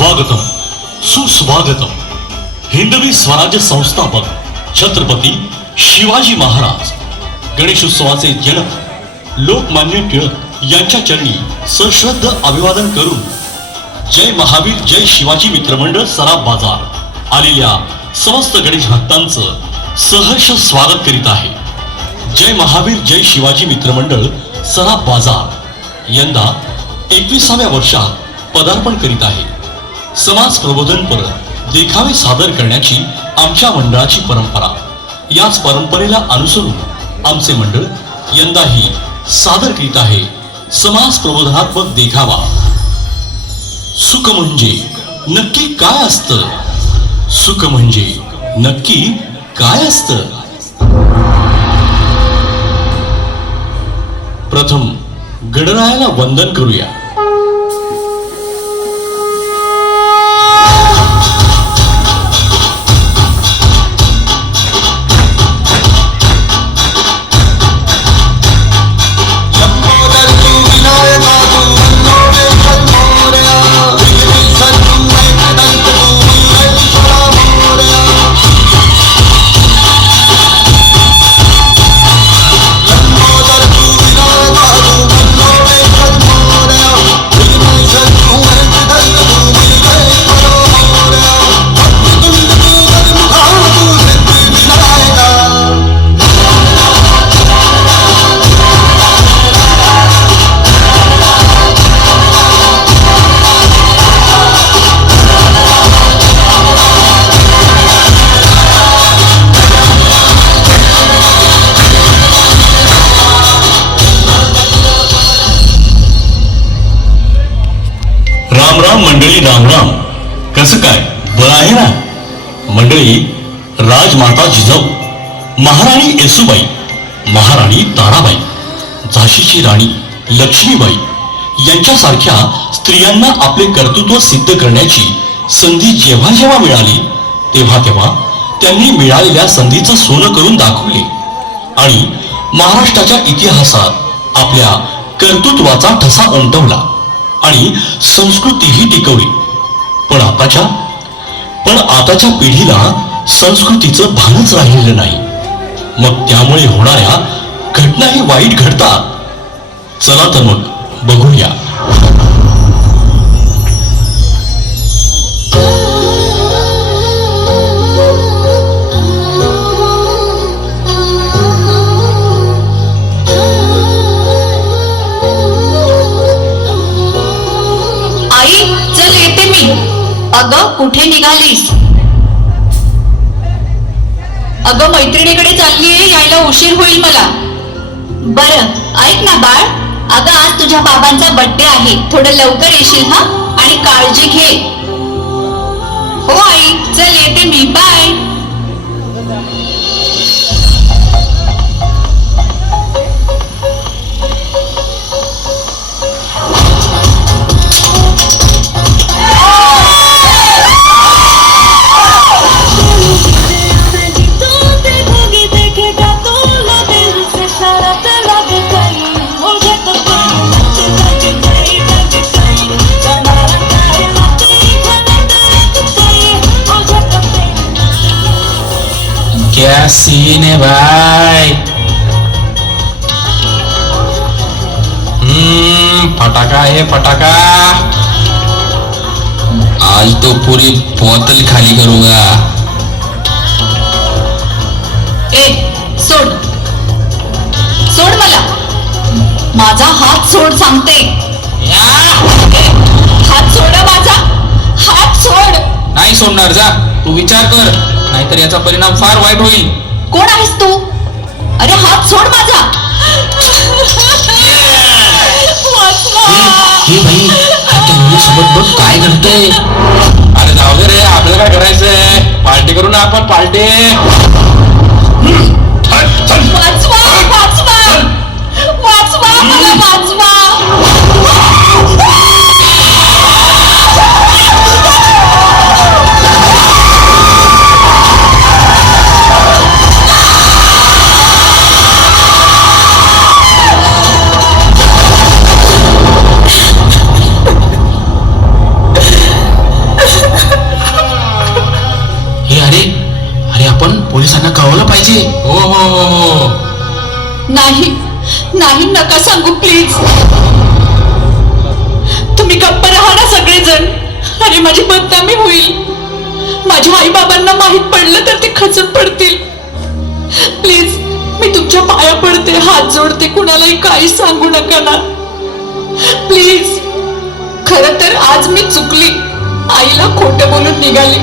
स्वागतम सुस्वागतम. हिंदवी स्वराज्य संस्थापक छत्रपती शिवाजी महाराज गणेशोत्सवाचे जनक लोकमान्य टिळक यांच्या चरणी सश्रद्ध अभिवादन करून जय महावीर जय शिवाजी मित्रमंडळ सराफ बाजार आलेल्या समस्त गणेश भक्तांचं सहर्ष स्वागत करीत आहे. जय महावीर जय शिवाजी मित्रमंडळ सराफ बाजार यंदा 21व्या वर्षात पदार्पण करीत आहे. समाज प्रबोधनपर देखावे सादर करण्याची आमच्या मंडळाची परंपरा. याच परंपरेला अनुसरून आमचे मंडळ यंदाही सादर करीत आहे समाज प्रबोधनात्मक देखावा. सुख म्हणजे नक्की काय असतं? सुख म्हणजे नक्की काय असतं? प्रथम गणरायाला वंदन करूया. राम राम मंडळी, राम राम. कसं काय, बरं आहे ना मंडळी? राजमाता जिजाऊ, महाराणी येसूबाई, महाराणी ताराबाई, झाशीची राणी लक्ष्मीबाई यांच्यासारख्या स्त्रियांना आपले कर्तृत्व सिद्ध करण्याची संधी जेव्हा जेव्हा मिळाली तेव्हा तेव्हा त्यांनी मिळालेल्या संधीचं सोनं करून दाखवले आणि महाराष्ट्राच्या इतिहासात आपल्या कर्तृत्वाचा ठसा उमटवला आणि संस्कृतीही टिकवली. पण आताच्या पिढीला संस्कृतीचं भानच राहिलेलं नाही. मग त्यामुळे होणाऱ्या घटनाही वाईट घडतात. चला तर मग बघूया. अगं कुठे निघालीस? अगं मैत्रिणीकडे चाललीये, यायला उशीर होईल मला. बरं ऐक ना बाळ, अगं आज तुझ्या बाबांचा बर्थडे आहे, थोडं लवकर येशील हा, आणि काळजी घे. हो आई, चल येते मी, बाय. क्या सीन है भाई? फटाका है फटाका. आज तो पूरी बोतल खाली करूंगा. ए सोड सोड मला, माझा हात सोड सांगते. हात सोड, माझा हात सोड. नाही सोडणार, जा तू विचार कर, नाहीतर याचा परिणाम फार वाईट होईल. कोण आहेस तू? अरे हात सोड माझा. हे भाई, आता मुलीसोबत बघ काय घडतंय. अरे जाऊ दे रे, आपल्याला काय करायचंय? पार्टी करू ना आपण, पार्टी. वाचवा वाचवा वाचवा, मला वाचवा. पाहिजे. हो हो हो हो. नाही नाही, नका सांगू प्लीज. तुम्ही गप्प राहा ना सगळेजण. अरे माझी बदनामी होईल. माझ्या आई बाबांना माहित पडलं तर ते खचून पडतील. प्लीज मी तुमच्या पाया पडते, हात जोडते, कुणालाही काही सांगू नका ना प्लीज. खरं तर आज मी चुकली. आईला खोटं बोलून निघाली,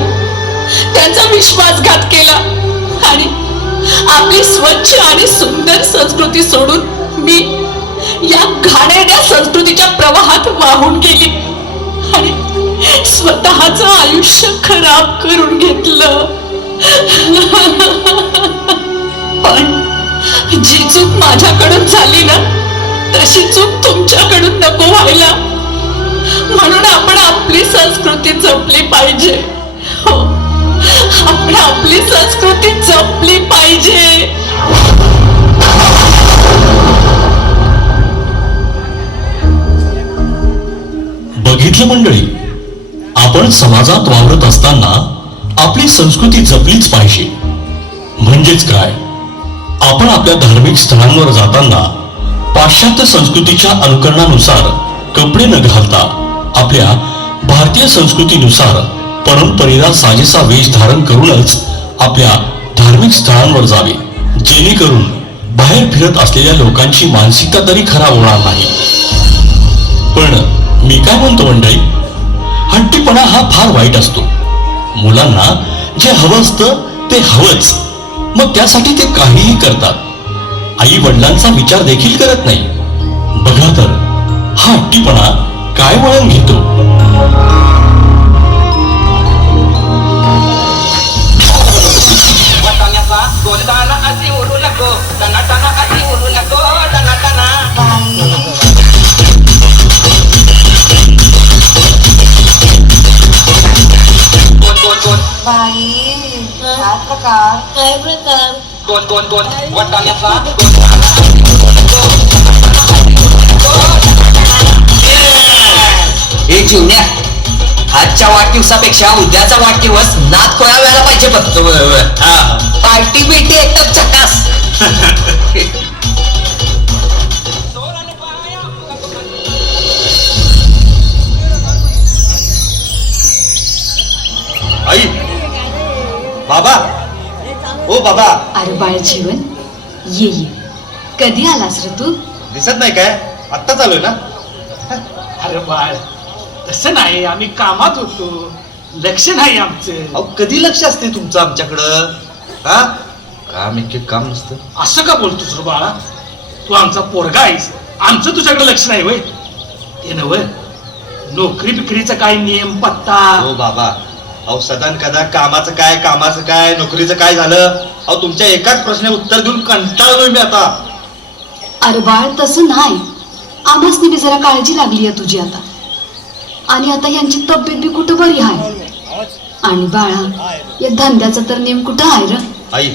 त्यांचा विश्वासघात केला आणि आपली स्वच्छ आणि सुंदर संस्कृती सोडून मी या घाणेरड्या संस्कृतीच्या प्रवाहात वाहून गेली आणि स्वतःच आयुष्य खराब करून घेतलं. पण जी चूक माझ्याकडून झाली ना, तशी चूक तुमच्याकडून नको व्हायला. म्हणून आपण आपली संस्कृती जपली पाहिजे. हो, आपण आपली संस्कृती जपली पाहिजे. बघितलं मंडळी, आपण समाजात वावरत असताना आपली संस्कृती जपलीच पाहिजे. म्हणजेच काय, आपण आपल्या धार्मिक स्थळांवर जाताना पाश्चात्य संस्कृतीच्या अनुकरणानुसार कपडे न घालता आपल्या भारतीय संस्कृतीनुसार परंपरेला साजेसा वेश धारण करूनच आपल्या धार्मिक स्थळांवर जावे, जेणेकरून बाहेर फिरत असलेल्या लोकांची मानसिकता तरी खराब होणार नाही. पण मी काय म्हणतो मंडळी, हट्टीपणा हा फार वाईट असतो. मुलांना जे हवं असतं ते हवंच, मग त्यासाठी ते काहीही करतात. आई वडिलांचा विचार देखील करत नाही. बघा तर हा हट्टीपणा काय वळण घेतो. हे जीवन्या, आजच्या वाढदिवसापेक्षा उद्याचा वाढदिवस नाद खोळा व्हायला पाहिजे. फक्त पार्टी बिटी एकदम चकास. आई, बाबा, ओ बाबा, अरे बाळ जीवन, ये ये. कधी आलास रे तू? दिसत नाही काय? आत्ता चालूय ना? अरे बाळ, तसं नाही, आम्ही कामात होतो, लक्ष नाही आमचं. अहो कधी लक्ष असते तुमचं आमच्याकडं? हा, काम एक काम नसतं. असं का बोलतोस रे बाळा? तू आमचा पोरगा आहेस, आमचं तुझ्याकडे लक्ष नाही होय? ते नव, नोकरी बिकरीचा काय नियम पत्ता? हो बाबा, अहो सदान कदा कामाचं काय नोकरीचं काय झालं? अहो तुमच्या एकाच प्रश्न उत्तर देऊन कंटाळलोय मी आता. अरे बाळ तसं नाही, आम्हासनी बी जरा काळजी लागली आहे तुझी आता. आणि आता यांची तब्येत बी कुठं बरी आहे. आणि बाळा, या धंद्याचा तर नेम कुठं आहे र? आई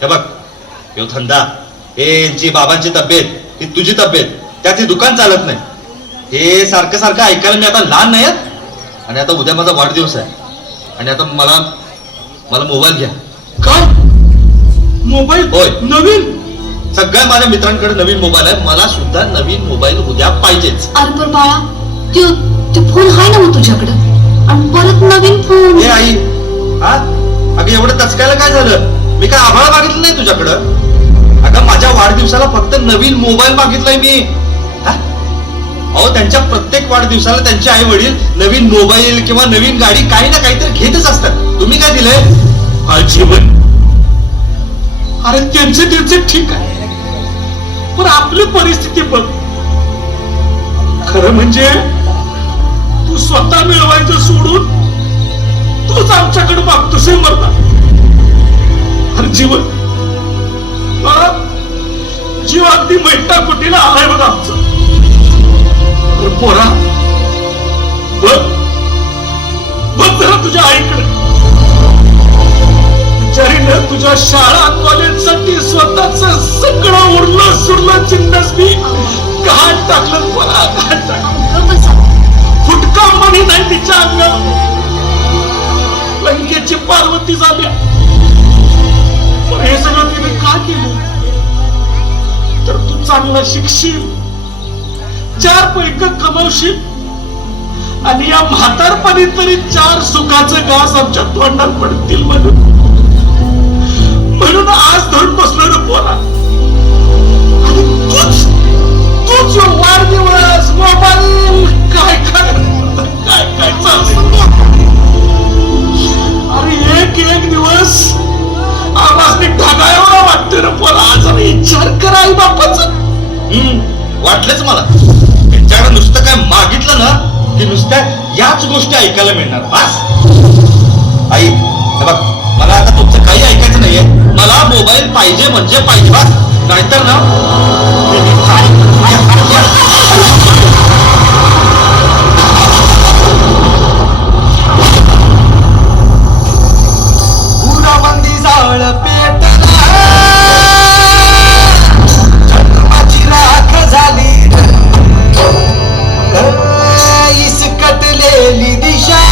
हे बघ, यो धंदा, हे यांची बाबांची तब्येत, ही तुझी तब्येत, त्यात हे दुकान चालत नाही. हे सारखं सारखं ऐकायला मी आता लहान नाही आहे. आणि आता उद्या माझा वाढदिवस आहे आणि आता मला मोबाईल घ्या. काय मोबाईल? होय. नवीन? सगळ्या माझ्या मित्रांकडे नवीन मोबाईल आहे, मला सुद्धा नवीन मोबाईल उद्या पाहिजेच. अरे पण बाळा, ते फोन आहे ना मग तुझ्याकडं, आणि परत नवीन फोन? हे आई, हा अगं एवढं तचकायला काय झालं? मी काय आभाळ मागितलं नाही तुझ्याकडं. अगं माझ्या वाढदिवसाला फक्त नवीन मोबाईल मागितलाय मी. अहो त्यांच्या प्रत्येक वाढदिवसाला त्यांचे आई वडील नवीन मोबाईल किंवा नवीन गाडी काही ना काहीतरी घेतच असतात. तुम्ही काय दिलंय? जीवन, अरे त्यांचे ठीक आहे, पण आपली परिस्थिती बघ. खरं म्हणजे तू स्वतः मिळवायचं सोडून तूच आमच्याकडे मागतोस मरता. अरे जीवन, मला जीव अगदी मैटा कुटीला आलाय बघ आमचं. अरे पोरा, बघ जरा तुझ्या आईकडे. बिचारीनं तुझ्या शाळा कॉलेजसाठी स्वतःच सगळं उरलं सुरलं चिन्नस मी घाट टाकलं. मला घाट टाकलं. फुटका मणी नाही तिच्या अंगावर. लंकेची पार्वती झाल्या. पण हे सगळं चांगलं शिकशील, 4 पैक कमवशील आणि या म्हातारपणी तरी 4 सुखाचं घास आमच्या तोंडात पडतील म्हणून आज धरून बसलो रे पोरा. आणि तूच वाढदिवस मोबाईल काय काय काय चाललंय. अरे एक दिवस आम्हाला ढगाळायला वाटतं रे पोरा. आज विचार करा आई बापाचा. वाटलंच मला त्यांच्याकडे नुसतं काय मागितलं ना की नुसत्या याच गोष्टी ऐकायला मिळणार. बस आई हे बघ, मला आता तुमचं काही ऐकायचं नाहीये. मला मोबाईल पाहिजे म्हणजे पाहिजे. बस नाहीतर ना पुराबंदी जाळ पेटला, जन्माची राख झाली, इसकटलेली दिशा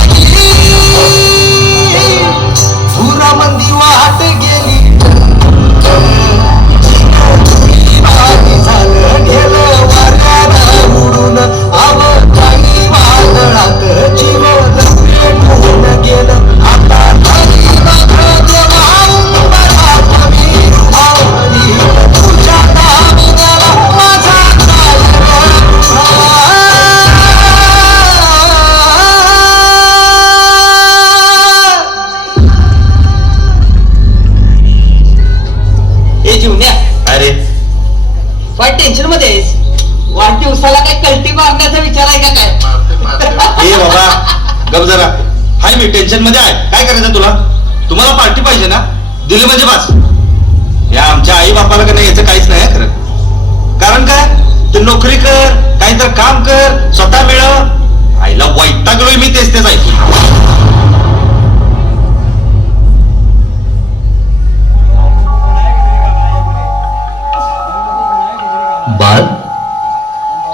पुराबंदी वाट गेली, झालं गेलं वाऱ्यानं उडून, अवकाळी वादळात जीवन पेटून गेलं. आता झाली बघ देवा उंबरात मी आवली, तुझ्या दामिन्याला माझा जीवन्या. अरे काय टेन्शन मध्ये आहेस? वाढदिवसाला काय कल्टी मारण्याचा विचार आहे का काय? ए बाबा गप जरा. हाय मी टेन्शन मध्ये आहे. काय करायचं तुला? तुम्हाला पार्टी पाहिजे ना, दिली म्हणजे बस. या आमच्या आई बापाला का नाही याचं काहीच नाही खरं. कारण काय, तू नोकरी कर, काहीतरी काम कर, स्वतः मिळव. आईला वैतागलोय मी तेच ऐकून. बाळ,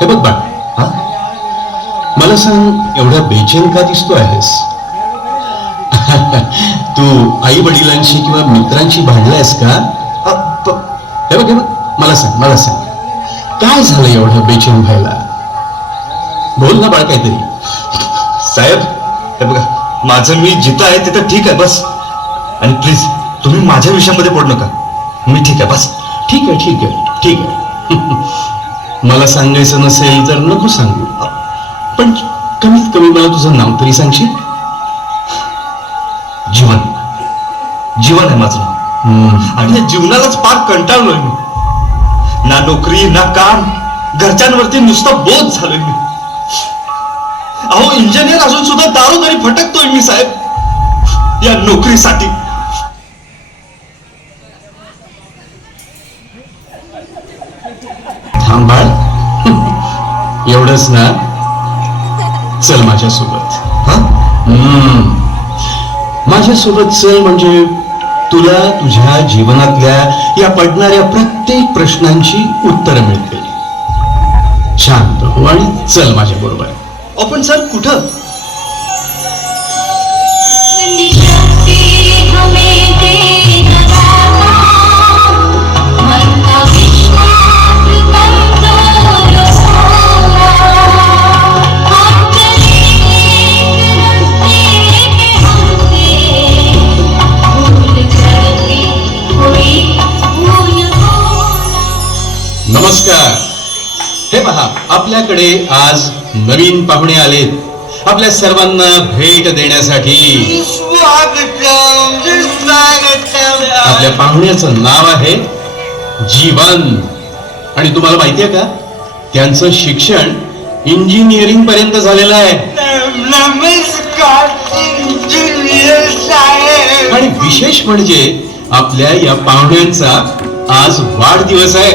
हे बघ बाळ, हा मला सांग, एवढा बेचैन का दिसतो आहेस? तू आई वडिलांशी किंवा मित्रांशी भांडलायस का? हे बघ मला सांग काय झालं एवढं बेचैन व्हायला? बोल ना बाळ काहीतरी. साहेब हे बघा, माझं मी जिथं आहे तिथं ठीक आहे बस. आणि प्लीज तुम्ही माझ्या विषयामध्ये पडू नका. मी ठीक आहे बस. ठीक आहे मला सांगायचं नसेल तर नको सांगू, पण कमीत कमी मला तुझं नाव तरी सांगशील? जीवन आहे माझं नाव. आणि या जीवनालाच पार कंटाळलोय मी. ना नोकरी ना काम, घरच्यांवरती नुसता बोध झालोय मी. अहो इंजिनियर असून सुद्धा दारोदारी भटकतोय मी साहेब या नोकरीसाठी. थांब बाळ, एवढंच ना? चल माझ्यासोबत. हा माझ्यासोबत चल, म्हणजे तुला तुझ्या जीवनातल्या या पडणाऱ्या प्रत्येक प्रश्नांची उत्तरं मिळतील. शांत हो आणि चल माझ्या बरोबर. आपण सर कुठं? नमस्कार. हे पहा, आपल्याकडे आज नवीन पाहुणे आलेत. आपल्या सर्वांना भेट देण्यासाठी. आपल्या पाहुण्याचं नाव आहे जीवन. आणि तुम्हाला माहितीये का, त्यांचं शिक्षण इंजिनिअरिंग पर्यंत झालेलं आहे. आणि विशेष म्हणजे आपल्या या पाहुण्यांचा आज वाढदिवस आहे.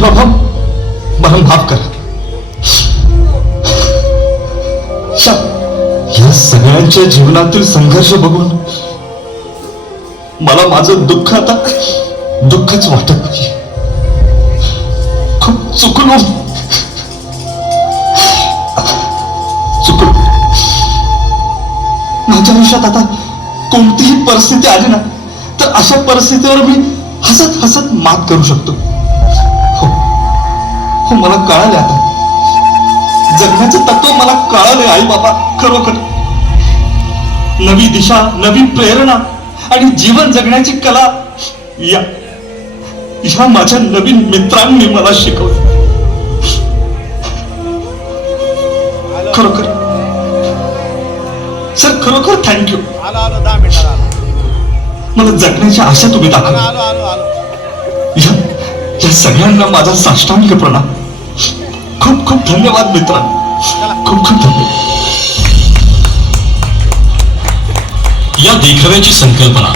बाबा मला माफ करा. या सगळ्यांच्या जीवनातील संघर्ष बघून मला माझं दुःख आता दुःखच वाटत नाही. खूप चुकलो. माझ्या आयुष्यात आता कोणतीही परिस्थिती आली ना तर अशा परिस्थितीवर मी हसत हसत मात करू शकतो. हो मला कळाले आता. जगण्याचं तत्व मला कळाले आई बाबा. खरोखर नवी दिशा, नवी प्रेरणा आणि जीवन जगण्याची कला या माझ्या नवीन मित्रांनी मला शिकवलं. खरोखर सर, खरोखर थँक्यू. मला जगण्याची आशा तुम्ही दाखवली. या सगळ्यांना माझा साष्टांग प्रणाम. खूप खूप धन्यवाद मित्रांनो. खूप खूप धन्यवाद. या देखाव्याची संकल्पना